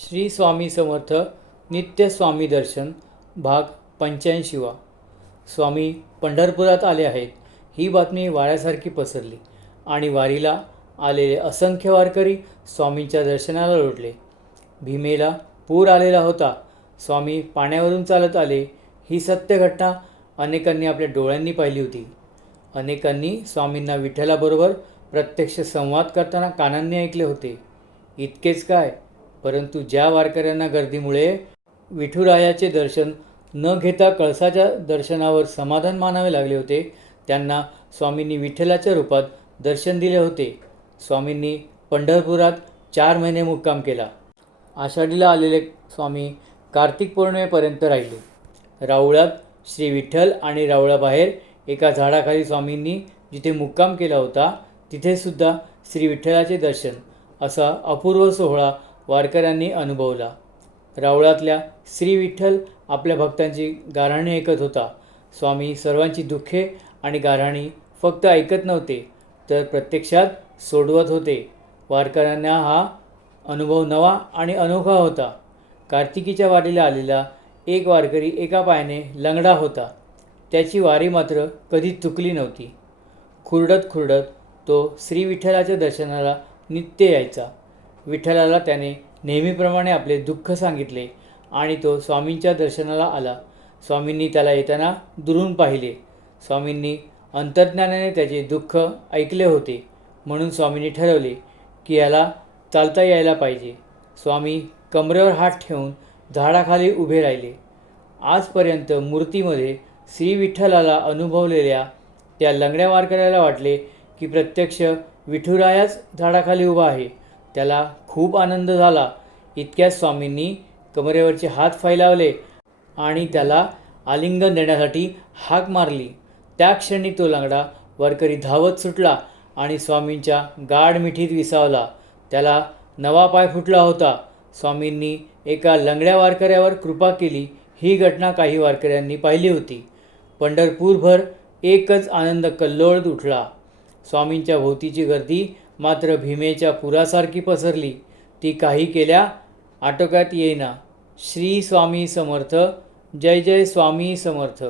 श्री स्वामी समर्थ नित्य स्वामी दर्शन भाग पंच्याऐंशीवा स्वामी पंढरपुरात आले आहेत. ही बातमी वाऱ्यासारखी पसरली आणि वारीला आलेले असंख्य वारकरी स्वामींच्या दर्शनाला लोटले. भीमेला पूर आलेला होता. स्वामी पाण्यावरून चालत आले. ही सत्य घटना अनेकांनी आपल्या डोळ्यांनी पाहिली होती. अनेकांनी स्वामींना विठ्ठलाबरोबर प्रत्यक्ष संवाद करताना कानांनी ऐकले होते. इतकेच काय? परंतु ज्या वारकऱ्यांना गर्दीमुळे विठुरायाचे दर्शन न घेता कळसाच्या दर्शनावर समाधान मानावे लागले होते त्यांना स्वामींनी विठ्ठलाच्या रूपात दर्शन दिले होते. स्वामींनी पंढरपुरात चार महिने मुक्काम केला. आषाढीला आलेले स्वामी कार्तिक पौर्णिमेपर्यंत राहिले. रावळात श्री विठ्ठल आणि रावळाबाहेर एका झाडाखाली स्वामींनी जिथे मुक्काम केला होता तिथेसुद्धा श्री विठ्ठलाचे दर्शन असा अपूर्व सोहळा वारकऱ्यांनी अनुभवला. रावळातल्या श्री विठ्ठल आपल्या भक्तांची गाराणी ऐकत होता. स्वामी सर्वांची दुःखे आणि गाऱ्हाणी फक्त ऐकत नव्हते तर प्रत्यक्षात सोडवत होते. वारकऱ्यांना हा अनुभव नवा आणि अनोखा होता. कार्तिकीच्या वारीला आलेला एक वारकरी एका पायाने लंगडा होता. त्याची वारी मात्र कधी चुकली नव्हती. खुरडत खुरडत तो श्री विठ्ठलाच्या दर्शनाला नित्य यायचा. विठ्ठलाला त्याने नेहमीप्रमाणे आपले दुःख सांगितले आणि तो स्वामींच्या दर्शनाला आला. स्वामींनी त्याला येताना दुरून पाहिले. स्वामींनी अंतर्ज्ञानाने त्याचे दुःख ऐकले होते. म्हणून स्वामींनी ठरवले की याला चालता यायला पाहिजे. स्वामी कमरेवर हात ठेवून झाडाखाली उभे राहिले. आजपर्यंत मूर्तीमध्ये श्री विठ्ठलाला अनुभवलेल्या त्या लंगड्या वारकऱ्याला वाटले की प्रत्यक्ष विठुरायाच झाडाखाली उभा आहे. त्याला खूप आनंद झाला. इतक्यात स्वामींनी कमरेवरचे हात फैलावले आणि त्याला आलिंगन देण्यासाठी हाक मारली. त्या क्षणी तो लंगडा वारकरी धावत सुटला आणि स्वामींच्या गाढ मिठीत विसावला. त्याला नवा पाय फुटला होता. स्वामींनी एका लंगड्या वारकऱ्यावर कृपा केली. ही घटना काही वारकऱ्यांनी पाहिली होती. पंढरपूरभर एकच आनंद कल्लोळत उठला. स्वामींच्या भोवतीची गर्दी मात्र भीमेच्या पुरासारखी पसरली. ती काही केल्या आटोक्यात येईना. श्री स्वामी समर्थ. जय जय स्वामी समर्थ.